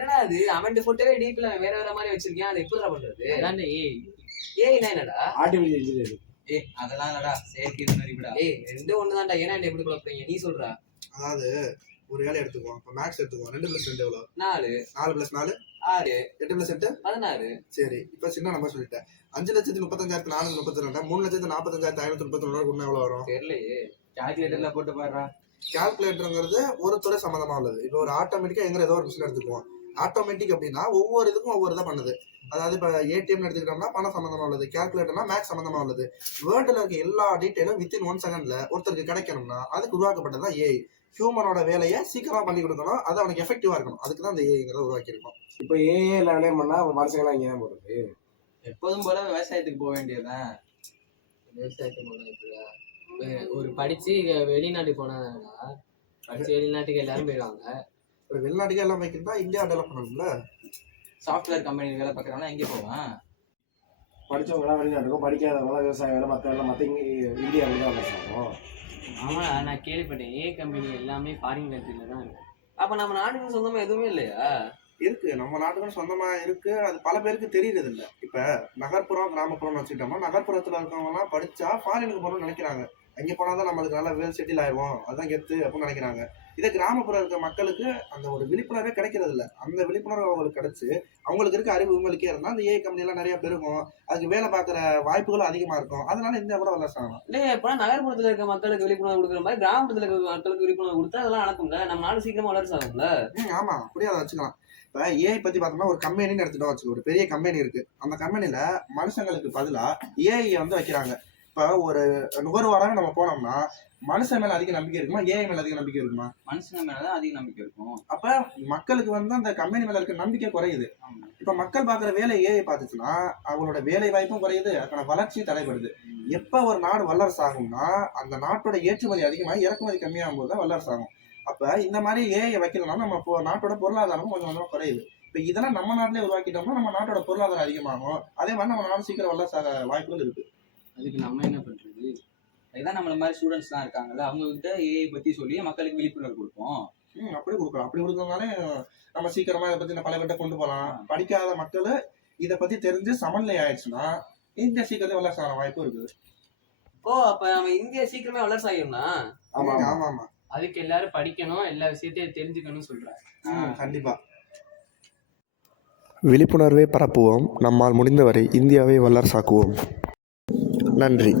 என்னடா அது அவன் போட்டோவே டீப்ல வேற வேற மாதிரி வச்சிருக்கேன். அதை எப்படிடா பண்றது? அதான்டா ஏய்னா என்னடா? Artificial intelligence. அதெல்லாம் இல்லடா, செயற்கை நுண்ணறிவுடா. ரெண்டும் ஒண்ணுதான்டா. ஏன்னா என்ன எப்படி குழப்பறீங்க? நீ சொல்றா. அதாவது ஒரு வேலை எடுத்துக்குவோம். இப்போ மேக்ஸ் எடுத்துக்குவோம். 2 + 2 எவ்வளோ? 4. 4 + 4 6. 8 + 8 16. சரி, இப்போ சின்ன நம்பர் சொல்லிட்டேன். 5,35,432 3,45,532 ஒண்ணு எவ்வளோ வரும்? தெரியலையே. கால்குலேட்டர்ல போட்டு பாருடா. கால்குலேட்டருங்கிறது ஒரு துறை சம்மந்தமா உள்ளது. இப்போ ஒரு ஆட்டோமேட்டிக்கா எங்க ஏதோ ஒரு மிஷின் எடுத்துக்குவோம். ஆட்டோமேட்டிக் அப்படின்னா ஒவ்வொரு இதுக்கும் ஒவ்வொரு இதை பண்ணுது. அதாவது இப்போ ஏடிஎம் எடுத்துக்கிட்டோம்னா பணம் சம்மந்தமா உள்ளது, கால்குலேட்டர்னா மேக்ஸ் சம்மந்தமா உள்ளது. வேர்ல்டுல இருக்க எல்லா டீட்டெயிலும் வித்தின் 1 செகண்ட்ல ஒருத்தருக்கு கிடைக்கணும்னா அதுக்கு உருவாக்கப்பட்டதான் ஏஐ. ஹியூமனோட வேலையை சீக்கிரமா பண்ணி கொடுக்கணும், அது அவனுக்கு எஃபெக்டிவா இருக்கணும். அதுக்கு தான் இந்த ஏஐங்கிறத உருவாக்கியிருக்கோம். இப்போ ஏஏ எல்லாம் பண்ணா மனுஷங்களாம் இங்கே தான் போகிறது. எப்போதும் போல விவசாயத்துக்கு போக வேண்டியதுதான். விவசாயத்துக்கு போனா ஒரு படிச்சு வெளிநாட்டுக்கு போனாடா, படிச்சு வெளிநாட்டுக்கு எல்லாரும் போயிடுவாங்க. ஒரு வெளிநாட்டுக்கு எல்லாம் வைக்கிறதா இந்தியா டெவலப் பண்ணணும்ல. சாஃப்ட்வேர் கம்பெனி வேலை பார்க்குறவனா எங்கே போவான்? படித்தவங்களாம் வெளிநாட்டுக்கும், படிக்காதவங்களாம் விவசாய வேலை மற்ற இந்தியாவில் தான் பேசுவோம். ஆமாம், நான் கேள்விப்பட்டேன். ஏ கம்பெனி எல்லாமே ஃபாரின் கண்ட்ரியில் தான் இருக்கு. அப்போ நம்ம நாட்டுக்கு சொந்தமாக எதுவுமே இல்லையா? இருக்கு, நம்ம நாட்டுக்கும் சொந்தமா இருக்கு. அது பல பேருக்கு தெரியறது இல்லை. இப்ப நகர்ப்புறம் கிராமப்புறம்னு வச்சுக்கிட்டோம்னா, நகர்ப்புறத்துல இருக்கவங்க எல்லாம் படிச்சா ஃபாரினுக்கு போகணும்னு நினைக்கிறாங்க. அங்கே போனாதான் நம்மளுக்கு நல்லா வேல் செட்டில் ஆயிடுவோம், அதான் கெத்து அப்படின்னு நினைக்கிறாங்க. இதே கிராமப்புறம் இருக்க மக்களுக்கு அந்த ஒரு விழிப்புணர்வே கிடைக்கிறது இல்லை. அந்த விழிப்புணர்வு அவங்களுக்கு கிடைச்சு அவங்களுக்கு இருக்க அறிவு இவங்களுக்கே இருந்தால் அந்த ஏஐ கம்பெனி எல்லாம் நிறைய பெருகும், அதுக்கு வேலை பார்க்குற வாய்ப்புகளும் அதிகமா இருக்கும். அதனால இந்தியா கூட வளர்ச்சி ஆகலாம். இல்லையா? இப்போ நகர்ப்புறத்துல இருக்க மக்களுக்கு விழிப்புணர்வு கொடுக்குற மாதிரி கிராமப்புறத்துல இருக்க மக்களுக்கு விழிப்புணர்வு கொடுத்தா அதெல்லாம் நடக்கும்ல, நம்ம நாடு சீக்கிரமா வளர்ச்சி ஆகும்ல. ஆமா, அப்படியே அதை வச்சுக்கலாம். இப்போ ஏஐ பத்தி பார்த்தோம்னா ஒரு கம்பெனின்னு எடுத்துட்டோம் வச்சுக்கோ. ஒரு பெரிய கம்பெனி இருக்கு. அந்த கம்பெனில மனுஷங்களுக்கு பதிலா ஏஐ வந்து வைக்கிறாங்க. இப்போ ஒரு நுகர்வோராக நம்ம போனோம்னா மனுஷன் மேல அதிக நம்பிக்கை இருக்குமா, ஏஐ மேல அதிக நம்பிக்கை இருக்குமா? மனுஷங்க மேலதான் அதிக நம்பிக்கை இருக்கும். அப்ப மக்களுக்கு வந்து அந்த கம்பெனி மேல இருக்க நம்பிக்கை குறையுது. இப்ப மக்கள் பாக்குற வேலை ஏஐ பார்த்துச்சுன்னா அவங்களோட வேலை வாய்ப்பும் குறையுது, அதுக்கான வளர்ச்சி தடைபடுது. எப்ப ஒரு நாடு வல்லரசு ஆகும்னா அந்த நாட்டோட ஏற்றுமதி அதிகமாக இறக்குமதி கம்மியாகும் போது தான் வல்லரசு ஆகும். அப்ப இந்த மாதிரி ஏஐ வைக்கலன்னா நம்ம நாட்டோட பொருளாதாரமும் கொஞ்சம் கொஞ்சம் குறையுது. இப்ப இதெல்லாம் நம்ம நாட்டிலே உருவாக்கிட்டோம்னா நம்ம நாட்டோட பொருளாதாரம் அதிகமாகும். அதே மாதிரி நம்ம நாடு சீக்கிரம் வல்லரசு ஆக வாய்ப்புகள் இருக்கு. அதுக்கு நம்ம என்ன பண்றது? அதுதான் நம்மள மாதிரி ஸ்டூடெண்ட்ஸ்லாம் இருக்காங்கல்ல, அவங்க கிட்ட ஏஐ பத்தி சொல்லி மக்களுக்கு விழிப்புணர்வு கொடுப்போம். அப்படி கொடுக்கலாம். அப்படி கொடுக்கறதுனாலே நம்ம சீக்கிரமா இதை பத்தி பல பேர்ட்ட கொண்டு போகலாம். படிக்காத மக்கள் இதை பத்தி தெரிஞ்சு சமநிலை ஆயிடுச்சுன்னா இந்தியா சீக்கிரத்தை வல்லரசு ஆக வாய்ப்பு இருக்குது. அப்ப நம்ம இந்தியா சீக்கிரமே வல்லரசு ஆகிடும்னா? ஆமா ஆமா ஆமா, அதுக்கு எல்லாரும் படிக்கணும், எல்லா விஷயத்தையும் தெரிஞ்சுக்கணும்னு சொல்றாங்க. கண்டிப்பா. விழிப்புணர்வை பரப்புவோம், நம்மால் முடிந்தவரை இந்தியாவை வல்லரசாக்குவோம். நன்றி.